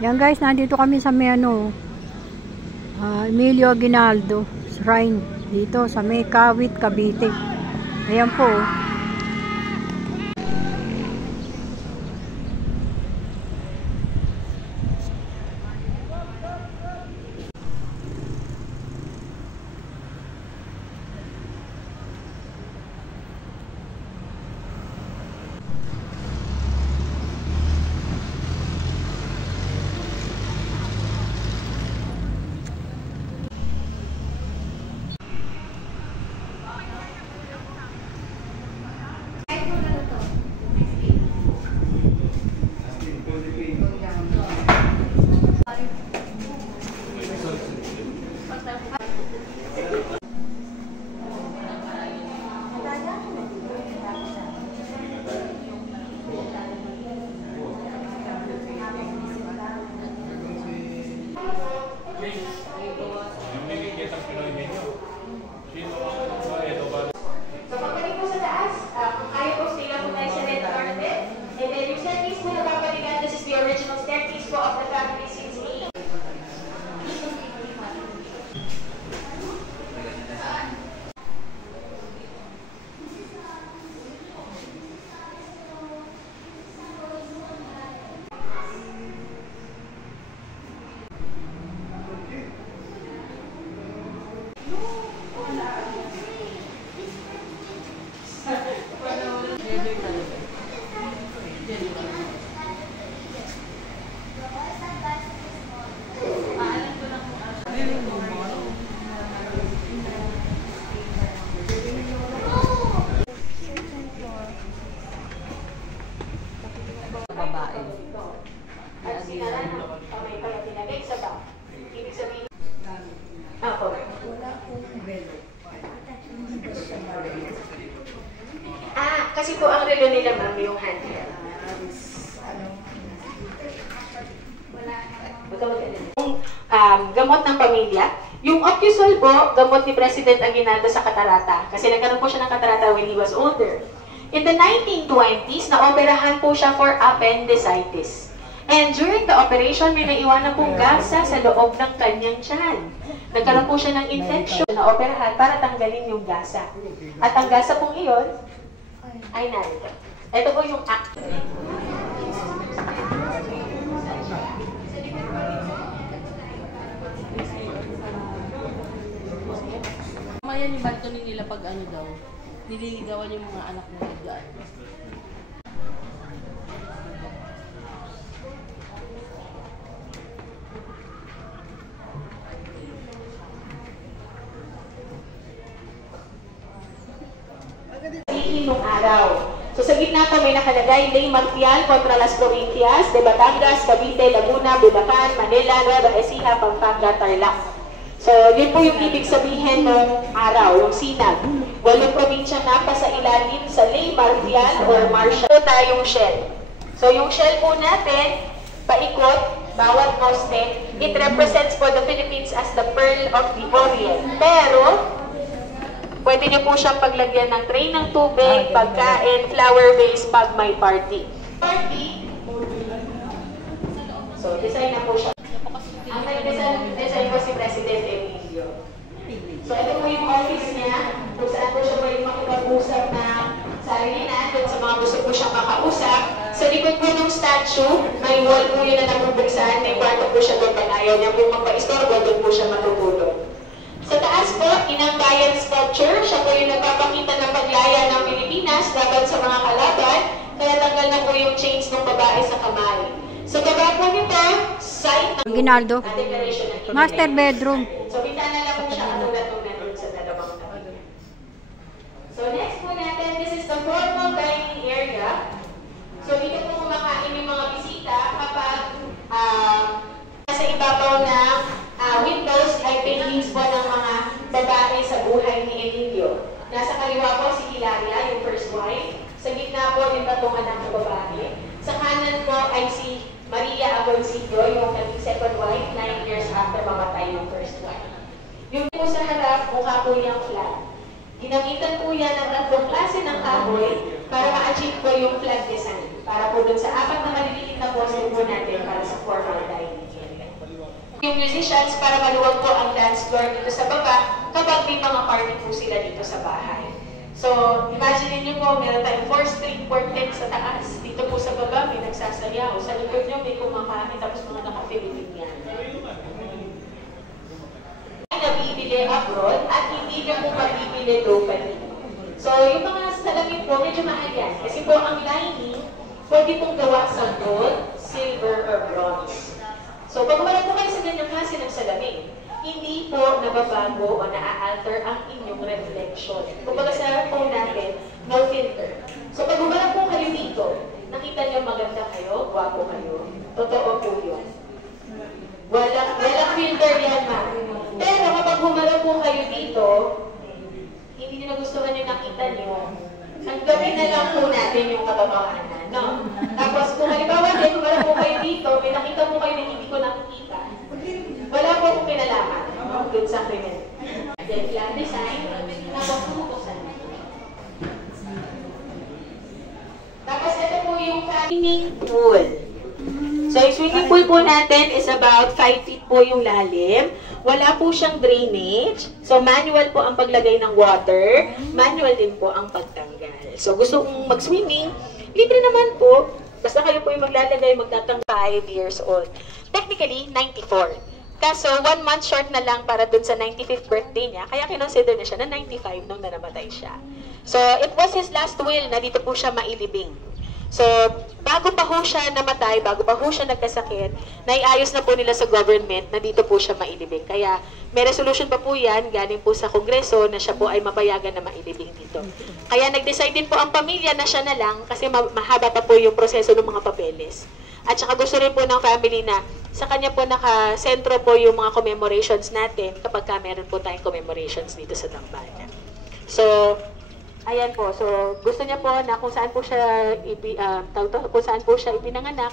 Yan guys, nandito kami sa may Emilio Aguinaldo Shrine. Dito sa may Kawit, Cavite. Ayan po. Kasi po ang relo nila ma'am yung handheld. Gamot ng pamilya. Yung Ocusol po, gamot ni President Aguinaldo sa katarata. Kasi nagkaroon po siya ng katarata when he was older. In the 1920s, naoperahan po siya for appendicitis. And during the operation, may naiwanan pong gasa sa loob ng kanyang tiyan. Nagkaroon po siya ng infection na operahan para tanggalin yung gasa. At ang gasa pong iyon ay narito. Ito po yung act. Mayan yung balto nila pag ano daw, nililigawan yung mga anak nila dyan. Nung araw. So sa gitna po may nakalagay, Ley Marcial contra las Provincias de Batangas, Cavite, Laguna, Bulacan, Manila, Nueva Ecija, Pampanga, Tarlac. So yun po yung ibig sabihin ng araw, yung sinag. Walong probinsya na pa sa ilalim sa Ley Marcial or Martial. So tayong shell. So yung shell po natin, paikot, bawat poste, it represents po the Philippines as the Pearl of the Orient. Pero pwede niyo po siyang paglagyan ng tray ng tubig, pagkain, flower vase pag may party. So, design na po siya. Ang nag-design po si President Emilio. So, ito po yung office niya, kung saan po siya pwede makipag-usap ng sarili natin sa mga gusto po siyang makausap. Sa likod po ng statue, may wall po yun na nabubuksan, may kwarto po siya doon pag ayaw niya po magpa-istorbo, doon po siya matutulog. Sa taas po, Inang Bayan Sculpture, siya po yung nagpapakita ng paglaya ng Pilipinas laban sa mga kalaban, kaya tanggal na po yung chains ng babae sa kamay. Sa baba po nito, site ng Aguinaldo. Master bedroom. So, bintana lang po siya katulad doon sa dalawang tabi. So, next po natin, this is the formal dining area. So, dito po kumakain yung mga bisita kapag nasa ibabaw ng windows ay paintings po ng mga babae sa buhay ni Emilio. Nasa kaliwa po si Hilaria, yung first wife. Sa gitna po yung tatlong anak na babae. Sa kanan po ay si Maria Agoncillo, yung second wife, 9 years after mamatay yung first wife. Yung po sa harap, mukha po niyang flag. Ginamitan po yan ng tatlong klase ng kahoy para ma-achieve po yung flag design. Para po dun sa apat na maliliit na poste po natin para sa formal dining. musicians para maluwag po ang dance floor dito sa baba kapag may mga party po sila dito sa bahay. So, imagine niyo po, meron tayong 4-string quartet sa taas. Dito po sa baba, may nagsasayaw. Sa likod niyo, may kumakain, tapos mga naka-Philippine yan. Nabibili abroad at hindi niyo po mabibili locally. So, yung mga salamin po, medyo mahal yan. Kasi po, ang lining, pwede pong gawa sa gold, silver, or bronze. So, pag wala po kayo sa ganyang klase ng salamin, hindi po nababago o na-alter ang inyong reflection. Kumbaga sa phone natin, no filter. So, pag wala po kayo dito, nakita niyo maganda kayo, gwapo kayo, totoo po yun. Walang filter yan, ma'am. Pero kapag humarap po kayo dito, hindi niyo nagustuhan yung nakita niyo, ang gawin na lang po natin yung katotohanan, no? Tapos kung halimbawa din, humarap po kayo dito, may nakita po kayo na hindi ko nakikita, wala po akong pinalaman, no? Dun sa krimen. Then, plan design, tapos pumukusan. Tapos ito po yung swimming pool. So, yung swimming pool po natin is about 5 feet po yung lalim. Wala po siyang drainage. So, manual po ang paglagay ng water. Manual din po ang pagtanggal. So, gusto kong mag-swimming, libre naman po. Basta kayo po yung maglalagay, magtatang 5 years old. Technically, 94. Kaso, 1 month short na lang para dun sa 95th birthday niya. Kaya kinonsider na siya na 95 nung nanamatay siya. So, it was his last will na dito po siya mailibing. So, bago pa ho siya namatay, bago pa ho siya nagkasakit, naiayos na po nila sa government na dito po siya mailibing. Kaya, may resolution pa po yan, galing po sa Kongreso, na siya po ay mapayagan na mailibing dito. Kaya, nag-decide din po ang pamilya na siya na lang, kasi mahaba pa po yung proseso ng mga papeles. At saka gusto rin po ng family na sa kanya po nakasentro po yung mga commemorations natin kapag meron po tayong commemorations dito sa Dambana. So, ayan po. So, gusto niya po na kung saan po siya ipinanganak,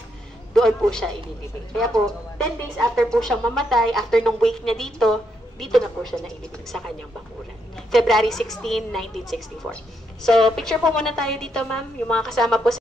doon po siya ililibing. Kaya po, 10 days after po siyang mamatay, after nung wake niya dito na po siya nailibing sa kanyang bakuran. February 16, 1964. So, picture po muna tayo dito, ma'am. Yung mga kasama po